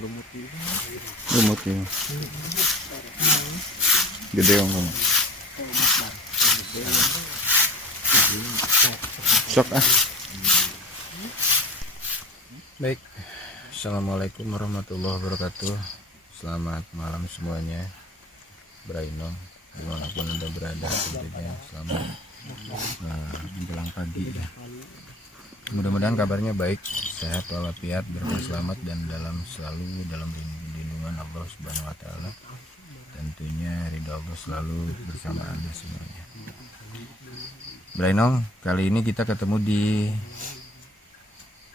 Lumut ya. Gede om kamu. Sok ah. Baik, assalamualaikum warahmatullahi wabarakatuh. Selamat malam semuanya, Brainong dimanapun anda berada, tentunya selamat menjelang pagi ya. Mudah-mudahan kabarnya baik, sehat walafiat, berkah selamat dan selalu dalam lindungan Allah Subhanahu Wa Taala. Tentunya ridha Allah selalu bersama anda semuanya. Brainong, kali ini kita ketemu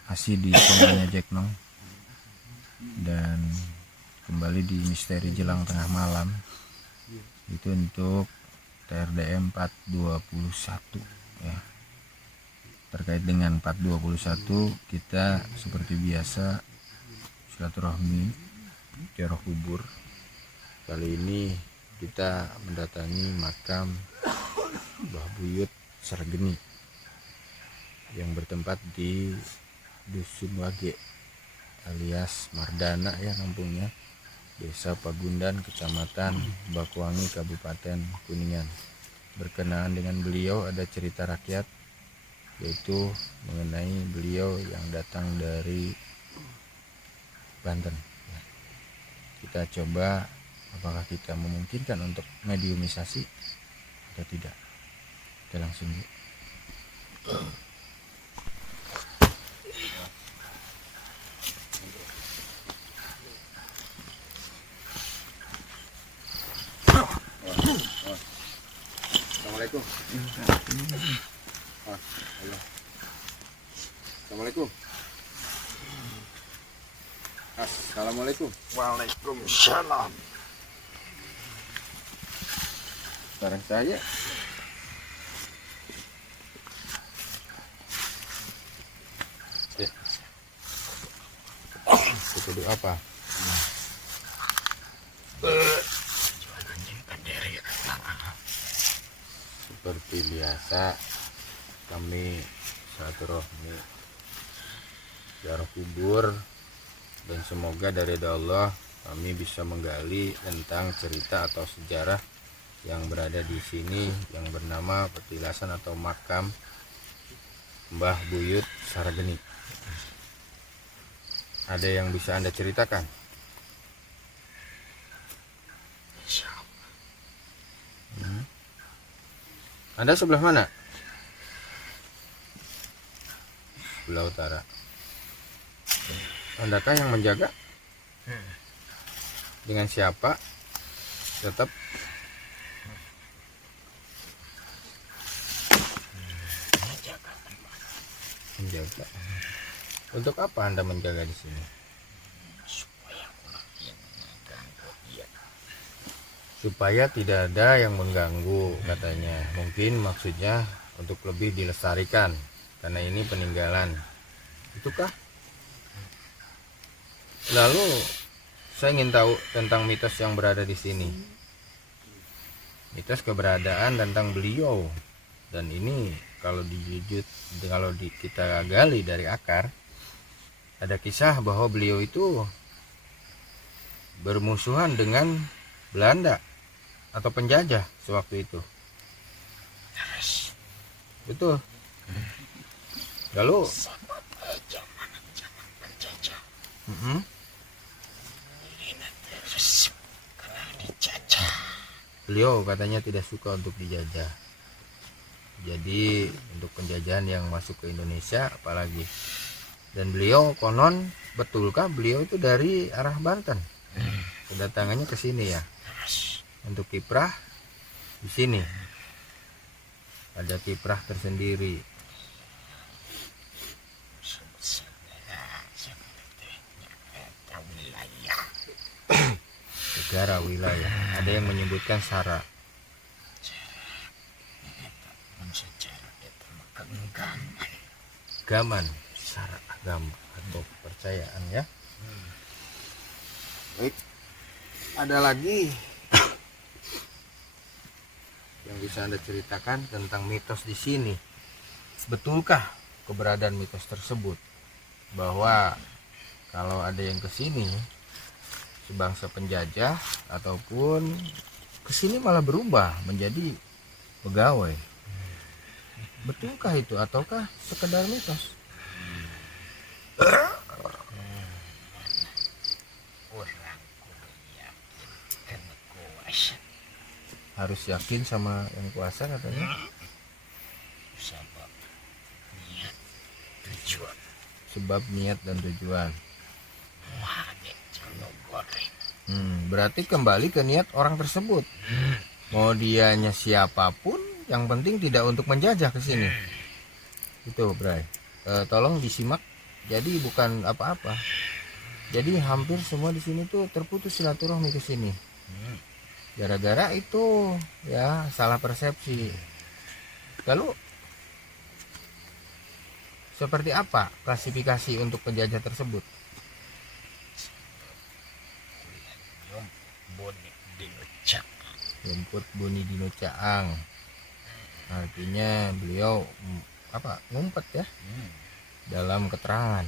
masih di channelnya Jack Nong, dan kembali di misteri jelang tengah malam, itu untuk TRDM 421 ya. Terkait dengan 421, kita seperti biasa silaturahmi ziarah kubur. Kali ini kita mendatangi makam Mbah Buyut Sargeni yang bertempat di Dusun Wage alias Mardana ya kampungnya, Desa Pagundan, Kecamatan Bakwangi, Kabupaten Kuningan. Berkenaan dengan beliau ada cerita rakyat, yaitu mengenai beliau yang datang dari Banten. Kita coba apakah kita memungkinkan untuk mediumisasi atau tidak. Kita langsung yuk. Assalamualaikum. Assalamualaikum. Assalamualaikum. Waalaikumsalam. Barang saya. Itu apa? Seperti biasa kami silaturahmi ziarah kubur, dan semoga dari Allah kami bisa menggali tentang cerita atau sejarah yang berada di sini yang bernama petilasan atau makam Mbah Buyut Sargeni. Ada yang bisa Anda ceritakan? Anda sebelah mana? Sebelah utara. Andakah yang menjaga? Dengan siapa? Tetap menjaga. Untuk apa Anda menjaga di sini? Supaya tidak ada yang mengganggu katanya. Mungkin maksudnya untuk lebih dilestarikan karena ini peninggalan. Itukah? Lalu saya ingin tahu tentang mitos yang berada di sini. Mitos keberadaan tentang beliau, dan ini kalau kita gali dari akar, ada kisah bahwa beliau itu bermusuhan dengan Belanda atau penjajah sewaktu itu. Betul. Lalu zaman penjajah karena dijajah. Beliau katanya tidak suka untuk dijajah. Jadi untuk penjajahan yang masuk ke Indonesia apalagi. Dan beliau konon, betulkah beliau itu dari arah Banten? Kedatangannya ke sini ya. Untuk kiprah di sini. Ada kiprah tersendiri. Negara wilayah. Ada yang menyebutkan sara. Gaman, sara agama atau kepercayaan ya. Baik. Ada lagi yang bisa Anda ceritakan tentang mitos di sini? Betulkah keberadaan mitos tersebut? Bahwa kalau ada yang ke sini sebangsa penjajah ataupun kesini malah berubah menjadi pegawai. Betulkah itu ataukah sekedar mitos? Orang kudu yakin kena kuasa. Harus yakin sama yang kuasa katanya. Sebab niat tujuan. Sebab niat dan tujuan. Wah, jangan goreng. Berarti kembali ke niat orang tersebut. Mau dianya siapapun, yang penting tidak untuk menjajah ke sini. Itu, Bray. Tolong disimak. Jadi bukan apa-apa. Jadi hampir semua di sini tuh terputus silaturahmi ke sini. Gara-gara itu ya salah persepsi. Lalu seperti apa klasifikasi untuk penjajah tersebut? Bonek dinocak. Jemput Boni Dino Caang. Artinya beliau ngumpet ya dalam keterangan,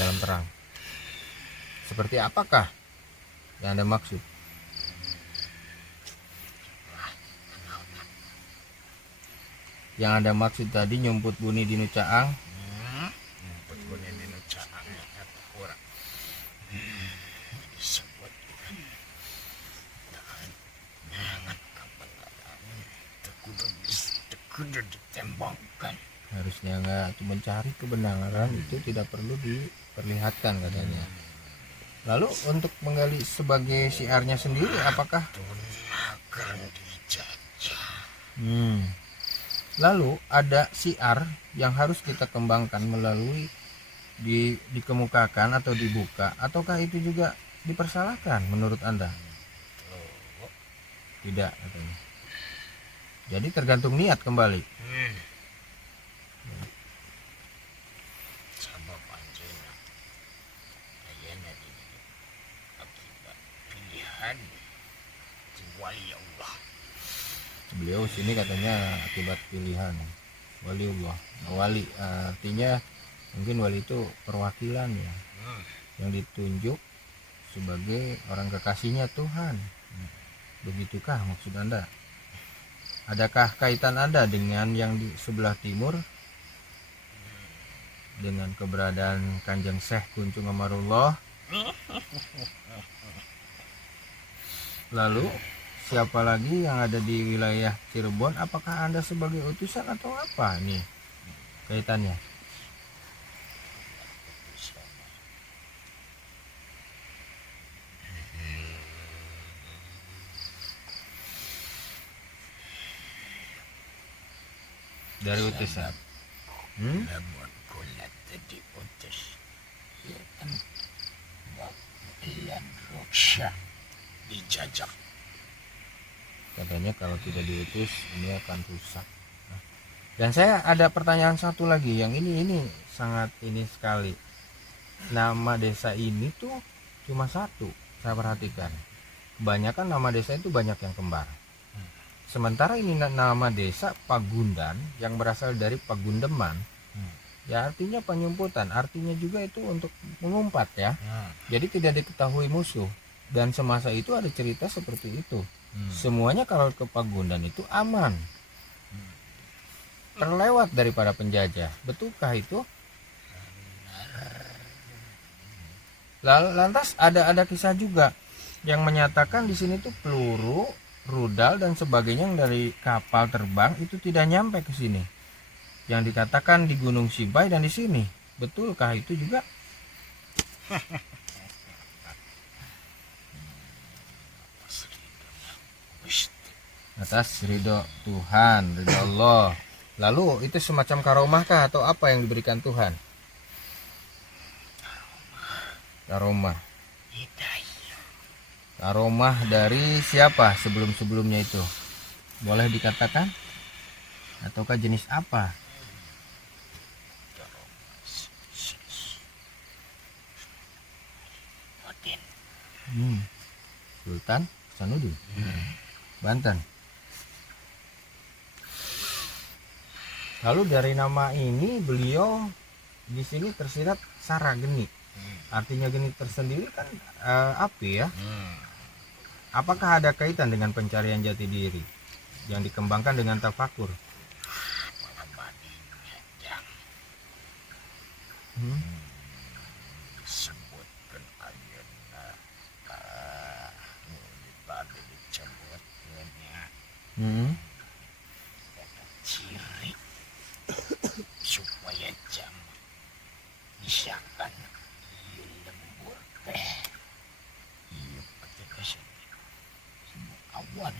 dalam terang. Seperti apakah yang Anda maksud? Yang Anda maksud tadi nyumput Boni Dino Caang? Nyumput bonek dinocak atau orang. Disebut jangan kebenaran kudu ditembakkan. Harusnya nggak mencari kebenaran itu tidak perlu diperlihatkan katanya. Lalu untuk menggali sebagai syiarnya sendiri apakah Akan dijajah. Lalu ada syiar yang harus kita kembangkan melalui dikemukakan atau dibuka, ataukah itu juga dipersalahkan menurut Anda? Tidak katanya. Jadi tergantung niat kembali. Sabab anjena ayana ini akibat pilihan wali Allah. Beliau sini katanya akibat pilihan waliullah. Wali artinya mungkin wali itu perwakilan ya, yang ditunjuk sebagai orang kekasihnya Tuhan. Begitukah maksud Anda? Adakah kaitan Anda dengan yang di sebelah timur, dengan keberadaan Kanjeng Syekh Kuncung Amarullah? Lalu siapa lagi yang ada di wilayah Cirebon? Apakah Anda sebagai utusan atau apa nih kaitannya? Dari utusan. Namun kula tadi utus Ian Roksha dijajah. Katanya kalau tidak diutus ini akan rusak. Dan saya ada pertanyaan satu lagi yang ini sangat ini sekali. Nama desa ini tuh cuma satu, saya perhatikan. Kebanyakan nama desa itu banyak yang kembar. Sementara ini nama desa Pagundan yang berasal dari Pagundeman. Ya artinya penyumputan, artinya juga itu untuk mengumpat ya. Jadi tidak diketahui musuh. Dan semasa itu ada cerita seperti itu. Semuanya kalau ke Pagundan itu aman, terlewat daripada penjajah. Betulkah itu? Lalu lantas ada kisah juga yang menyatakan di sini tuh peluru, rudal dan sebagainya yang dari kapal terbang itu tidak nyampe ke sini. Yang dikatakan di Gunung Sibai dan di sini. Betulkah itu juga? Atas ridho Tuhan, ridho Allah. Lalu itu semacam karomahkah atau apa yang diberikan Tuhan? Karomah. Karomah dari siapa sebelum-sebelumnya itu? Boleh dikatakan? Ataukah jenis apa? Sultan Hasanuddin, Banten. Lalu dari nama ini beliau di sini tersirat Sarageni. Artinya geni tersendiri kan api ya. Apakah ada kaitan dengan pencarian jati diri yang dikembangkan dengan tafakur? Mengabadinya jang disebutkan ayeuna bade dicebutnya ciri supaya jam misalkan ieu lembur teh ieu petegasan awan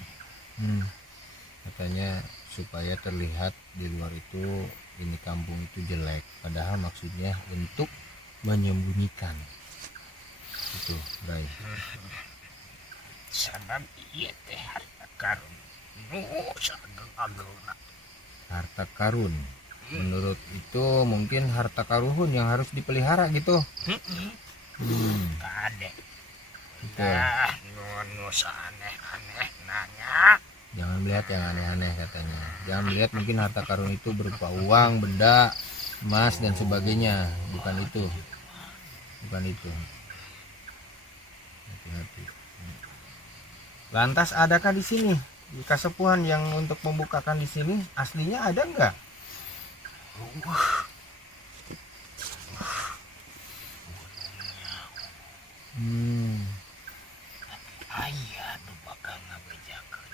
Katanya supaya terlihat di luar itu ini kampung itu jelek, padahal maksudnya untuk menyembunyikan itu, Bray. sabab ieu teh harta karun nu sageng-agengna Harta karun, menurut itu mungkin harta karuhun yang harus dipelihara gitu. kade Betul. nu aneh-aneh nanya Jangan melihat yang aneh-aneh katanya. Jangan melihat mungkin harta karun itu berupa uang, benda, emas dan sebagainya. Bukan itu. Bukan itu. Hati-hati. Lantas adakah di sini kasepuhan yang untuk membukakan di sini aslinya ada enggak? aya nu bakal ngabejakeun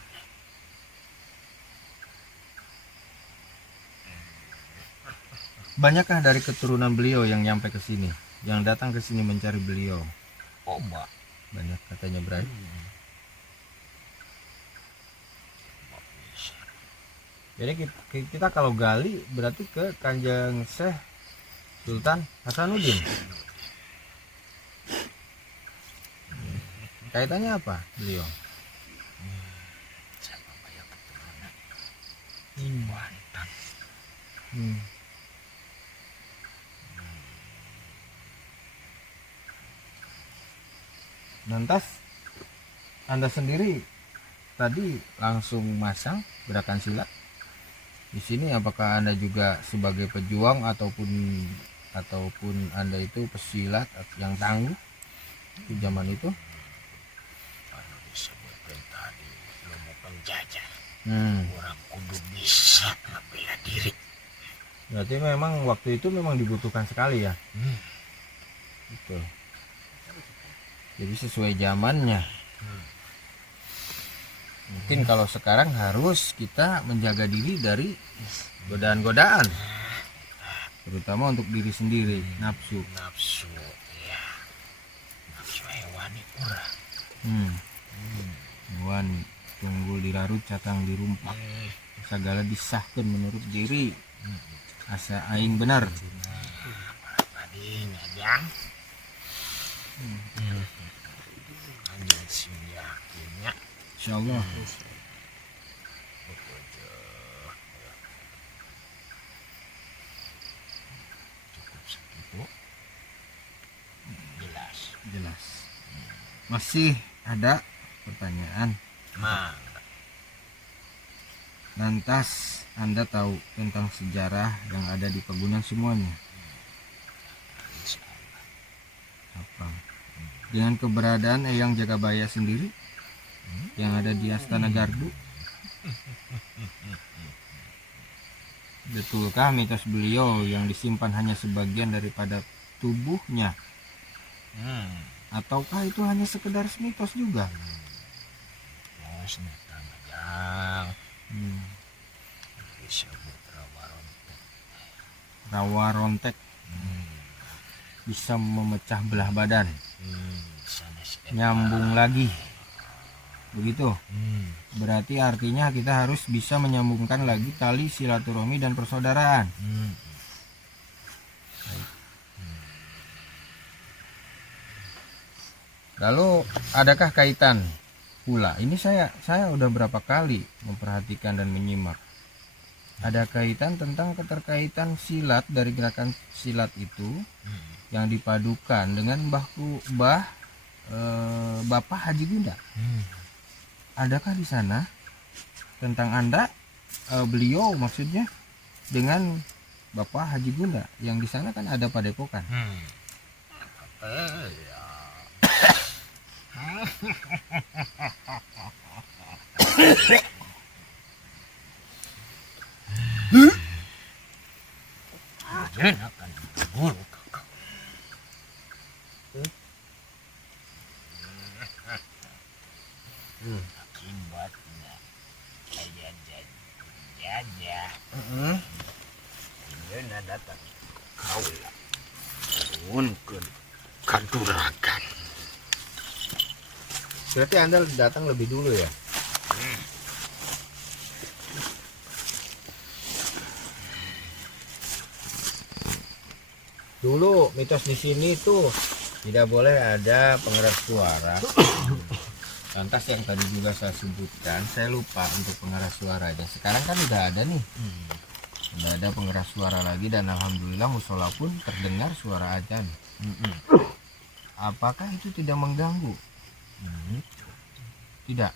Banyakkah dari keturunan beliau yang nyampe ke sini, yang datang ke sini mencari beliau? oba Banyak katanya, Bray. Jadi kita kalau gali berarti ke Kanjeng Syekh Sultan Hasanuddin. Kaitannya apa beliau? sama aya keturunan Hmm. Banten Hmm. Lantas Anda sendiri tadi langsung masang gerakan silat di sini. Apakah Anda juga sebagai pejuang ataupun Anda itu pesilat yang tangguh di zaman itu? anu disebutkeun tadi ilmu penjajah Hmm. orang kudu bisa ngebela diri Berarti memang waktu itu memang dibutuhkan sekali ya. Betul. Jadi sesuai zamannya. Mungkin kalau sekarang harus kita menjaga diri dari godaan-godaan, terutama untuk diri sendiri, nafsu. nafsu ya nafsu hewani urang Wani tunggul dirarut catang dirumpak, segala disahkan menurut diri, asa aing benar. tadinya jang anjing sim yakinnya Insyaallah. cukup segitu jelas Jelas. Masih ada pertanyaan. mang Lantas Anda tahu tentang sejarah yang ada di Pagunan semuanya? Apa? Dengan keberadaan Eyang Jagabaya sendiri yang ada di Astana Gardu? Betulkah mitos beliau yang disimpan hanya sebagian daripada tubuhnya? Ataukah itu hanya sekedar mitos juga? terus neta jang Hmm. disebut rawarontek Rawa rontek bisa memecah belah badan, sanes nyambung lagi. Begitu. Berarti artinya kita harus bisa menyambungkan lagi tali silaturahmi dan persaudaraan. Lalu adakah kaitan pula? Ini saya udah berapa kali memperhatikan dan menyimak. Ada kaitan tentang keterkaitan silat dari gerakan silat itu yang dipadukan dengan Bapak Haji Gunda. Adakah di sana tentang Anda beliau maksudnya dengan Bapak Haji Gunda yang di sana kan ada padepokan. Raden akan berburu kakak. Akibatnya saya jadi penjajah. Dia datang kau lah. Turunkan kaduragan. Berarti Anda datang lebih dulu ya? Dulu mitos di sini tuh tidak boleh ada pengeras suara. Lantas yang tadi juga saya sebutkan, saya lupa untuk pengeras suara. Dan sekarang kan udah ada nih, udah ada pengeras suara lagi dan alhamdulillah musola pun terdengar suara azan. Apakah itu tidak mengganggu? Tidak.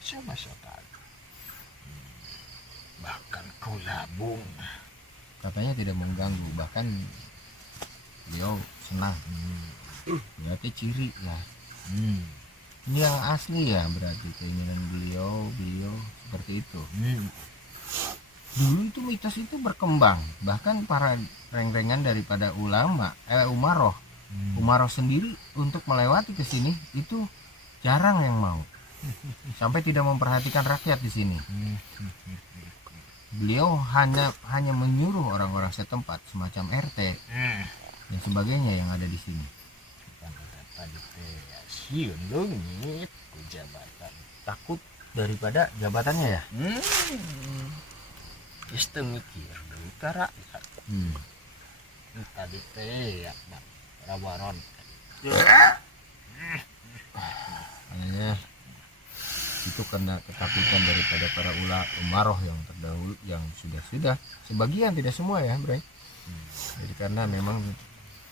Sama sekali. Bahkan kau labung. Katanya tidak mengganggu, bahkan beliau senang. Berarti ciri lah. Ini yang asli ya, berarti keinginan beliau seperti itu. Dulu itu mitos itu berkembang, bahkan para reng-rengan daripada umaroh sendiri untuk melewati ke sini itu jarang yang mau, sampai tidak memperhatikan rakyat di sini. Beliau hanya menyuruh orang-orang setempat semacam RT dan sebagainya yang ada di sini. Tadi siun lungit ku jabatan. Takut daripada jabatannya ya. Istri mikir dulu rakyat. Tadi teh rawaron. Makanya itu karena ketakutan daripada para umaroh yang terdahulu, yang sudah sebagian, tidak semua ya Bray. Jadi karena memang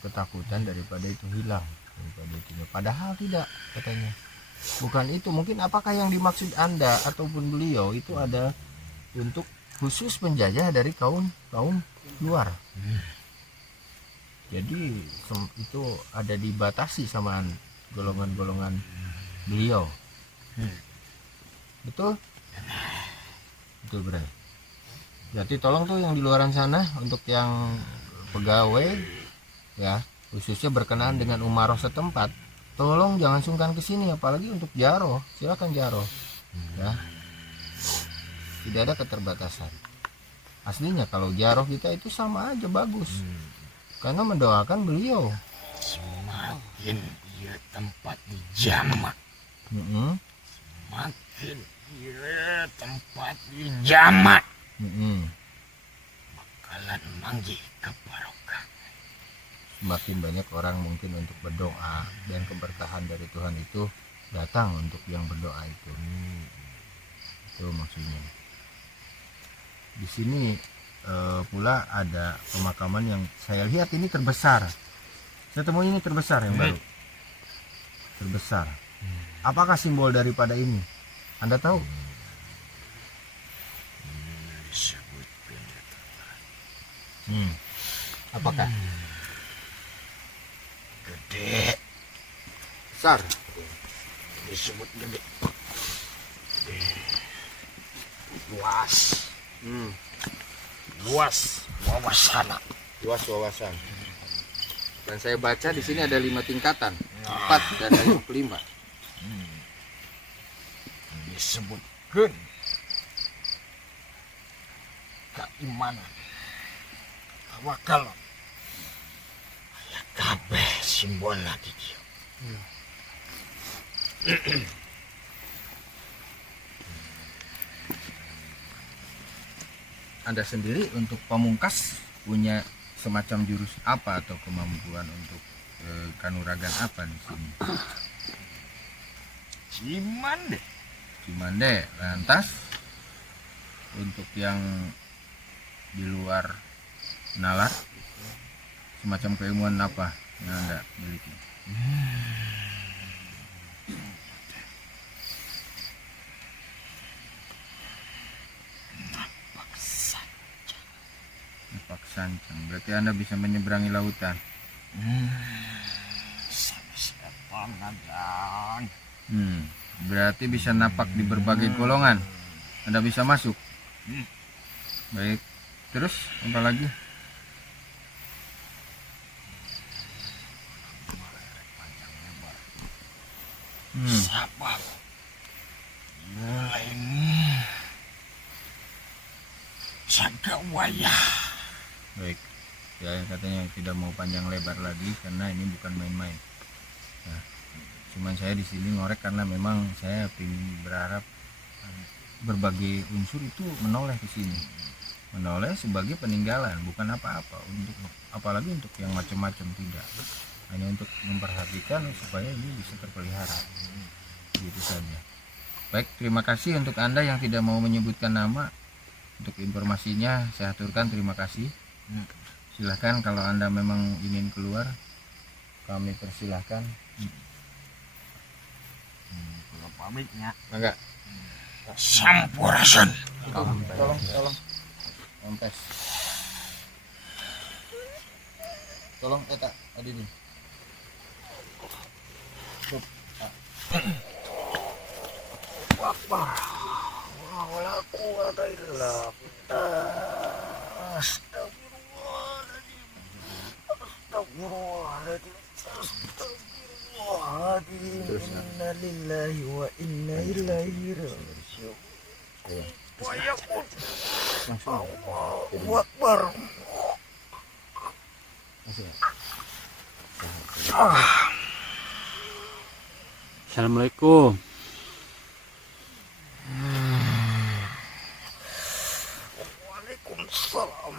ketakutan daripada itu hilang, daripada itu. Padahal tidak, katanya bukan itu. Mungkin apakah yang dimaksud Anda ataupun beliau itu ada untuk khusus penjajah dari kaum luar. Jadi itu ada dibatasi sama golongan-golongan beliau. Betul Bray. Jadi tolong tuh yang di luaran sana, untuk yang pegawai ya, khususnya berkenaan dengan umaroh setempat, tolong jangan sungkan ke sini, apalagi untuk jaro. Silakan jaro ya, tidak ada keterbatasan. Aslinya kalau jaro kita itu sama aja bagus, karena mendoakan beliau. Semakin dia tempat dijamak, semakin dia tempat dijamak, bakalan manggil kebarokah. Semakin banyak orang mungkin untuk berdoa, dan keberkahan dari Tuhan itu datang untuk yang berdoa itu. Itu maksudnya. Di sini pula ada pemakaman yang saya lihat ini terbesar. Saya temui ini terbesar, yang baru terbesar. Apakah simbol daripada ini? Anda tahu? Apakah? Gede, Besar. disebut gede. Luas, luas wawasan. Luas wawasan. Dan saya baca di sini ada 5 tingkatan, 4 dan ada yang kelima. Disebutkan keimanan, tawakal, ya kabeh simbol lagi dia. Anda sendiri untuk pamungkas punya semacam jurus apa atau kemampuan untuk kanuragan apa di sini? Cimande. Lantas untuk yang di luar nalar, semacam keilmuan apa yang Anda miliki? Napak sancang. Berarti Anda bisa menyeberangi lautan. Jangan. Berarti bisa napak di berbagai golongan. Anda bisa masuk. Baik. Terus apa lagi? Siapa? Mulai ini Sagawaya. Baik. Ya katanya tidak mau panjang lebar lagi karena ini bukan main-main. Nah, cuman saya di sini ngorek karena memang saya berharap berbagai unsur itu menoleh ke sini. Menoleh sebagai peninggalan, bukan apa-apa untuk apalagi untuk yang macam-macam, tidak. Hanya untuk memperhatikan supaya ini bisa terpelihara. Gitu saja. Baik, terima kasih untuk Anda yang tidak mau menyebutkan nama. Untuk informasinya saya aturkan terima kasih. Silahkan kalau Anda memang ingin keluar, kami persilahkan. Kalau pamitnya Enggak. Sampurasun. Tolong. Ompes. Tolong eta adi nih. Akbar. Wala quwata illa billah. Astagfirullahaladzim. Inna lillahi wa inna ilaihi raji'un. Allahu Akbar. Assalamualaikum. Waalaikumsalam.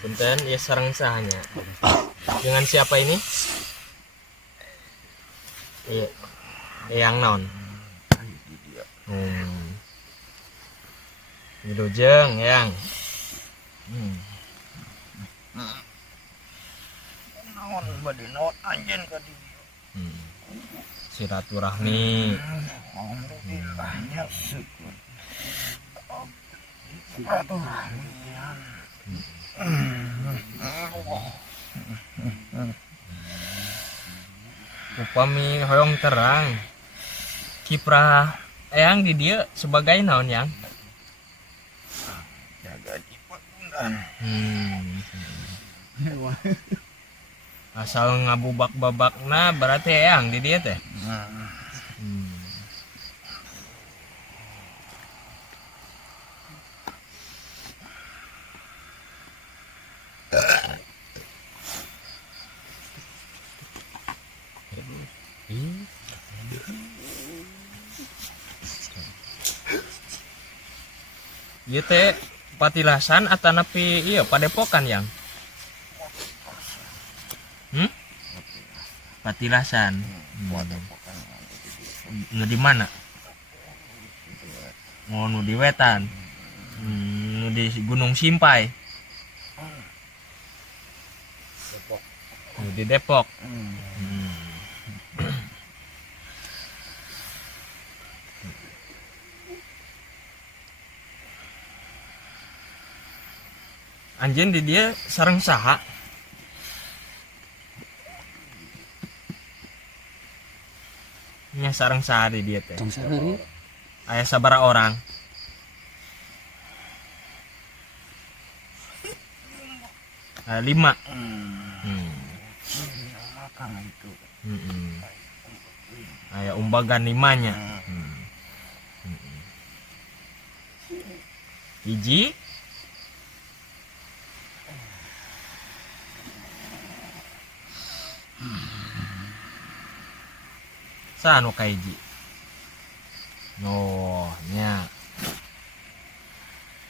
Punten, ya sarang sahanya. Dengan siapa ini? Iya. Yang non. Wilujeng yang. Naon bade naon anjeun ka dieu. Silaturahmi. Alhamdulillahnya syukur. Silaturahmi. Upami hoyong terang. Kiprah eyang di dia sebagai naon yang? Jaga di pagundan. Asal ngabubak-babakna berarti eyang di dia teh. Ieu teh patilasan atau nepi iya padepokan yang? Patilasan. Nu di mana? Oh, nu di wetan. Nu di Gunung Simpai. Nu di Depok. Anjeun di dia sareng saha? Nya sareng saha di dia teh? Aya sabaraha orang? Aya 5. Makan itu. Aya umbagan 5-nya. Hiji sanu kaiji. No, nya.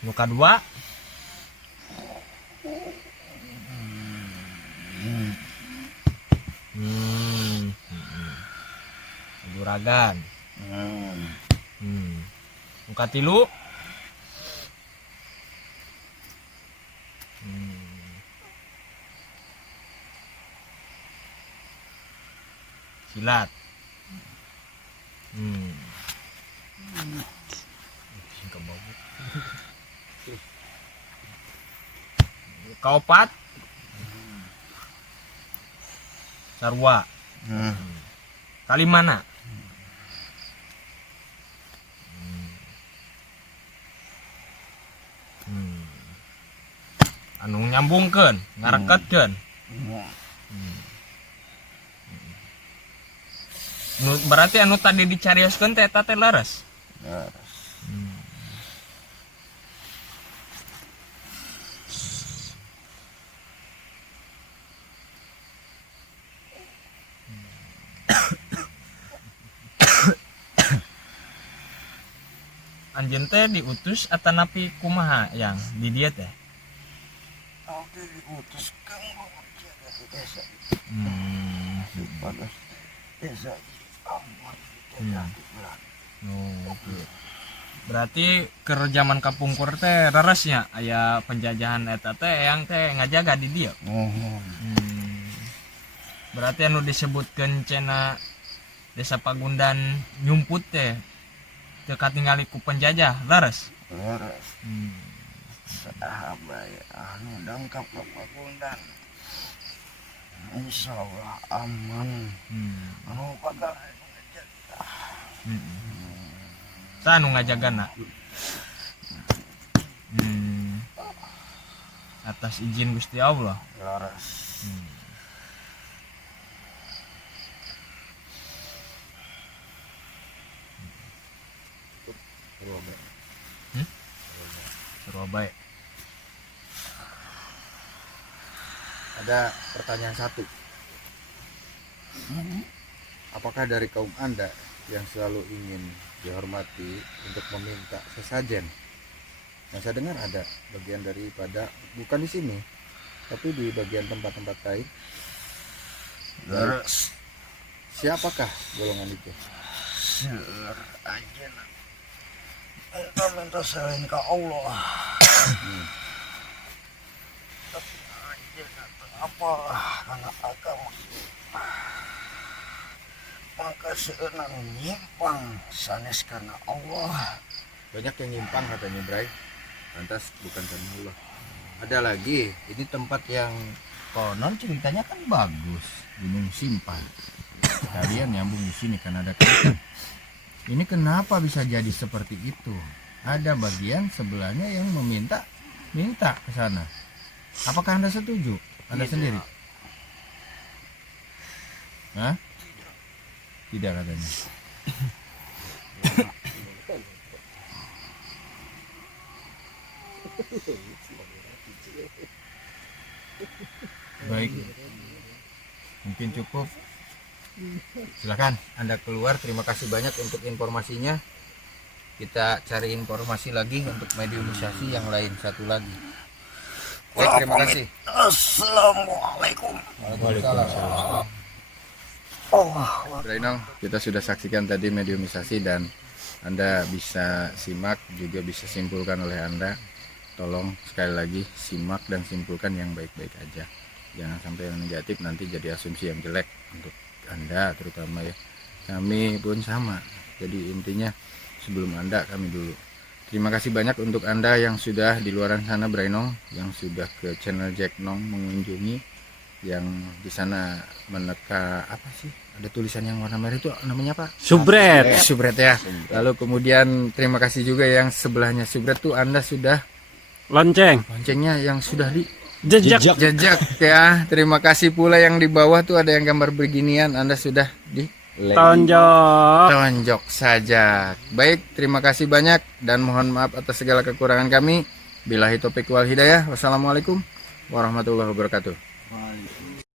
Nu kadua juragan. Nu katilu silat. Kaopat sarua. Kalimana. Anu nyambungkeun, ngareketkeun. Berarti anu tadi dicarioskeun teh eta teh leres. Anjeun teh diutus atanapi kumaha yang di dieu teh? Diutus ke desa. Pada desa Berarti ke zaman kapungkur teh reresnya aya penjajahan eta teh yang teh ngajaga di dieu. Berarti anu disebutkeun cenah Desa Pagundan nyumput teh teu katingali ku penjajah leres. Sahabat anu dangkap ke Pagundan. Insyaallah aman. Anu bakal Sa anu ngajagana. Atas izin Gusti Allah. laras. Surabaya. Ada pertanyaan satu. Apakah dari kaum Anda yang selalu ingin dihormati untuk meminta sesajen? Nah, saya dengar ada bagian daripada, bukan di sini, tapi di bagian tempat-tempat lain. Laras. Siapakah golongan itu? Sir anjeun. Minta selain ke Allah. Tapi anjeun apa karena agama maka seueuna nyimpang sanes karena Allah. Banyak yang nyimpang katanya, Bray. Lantas bukan karena Allah. Ada lagi, ini tempat yang konon ceritanya kan bagus, Gunung Simpan. Kalian nyambung di sini kan ada kaitan. Ini kenapa bisa jadi seperti itu? Ada bagian sebelahnya yang minta ke sana. Apakah Anda setuju? Anda sendiri? Hah? Tidak katanya. Baik, mungkin cukup. Silakan Anda keluar. Terima kasih banyak untuk informasinya. Kita cari informasi lagi untuk mediumisasi yang lain satu lagi. Baik, terima kasih. Assalamualaikum. Waalaikumsalam. Brainong, kita sudah saksikan tadi mediumisasi dan Anda bisa simak, juga bisa simpulkan oleh Anda. Tolong sekali lagi simak dan simpulkan yang baik-baik aja. Jangan sampai yang negatif nanti jadi asumsi yang jelek untuk Anda terutama ya. Kami pun sama. Jadi intinya sebelum Anda, kami dulu. Terima kasih banyak untuk Anda yang sudah di luar sana, Brainong, yang sudah ke channel Jack Nong mengunjungi, yang di sana meneka apa sih? Ada tulisan yang warna merah itu namanya apa? Subret. Subret ya. Lalu kemudian terima kasih juga yang sebelahnya Subret tuh Anda sudah loncengnya yang sudah di jejak ya. Terima kasih pula yang di bawah tuh ada yang gambar beginian, Anda sudah di tonjok saja. Baik, terima kasih banyak dan mohon maaf atas segala kekurangan kami. Billahi taufiq wal hidayah. Wassalamualaikum warahmatullahi wabarakatuh.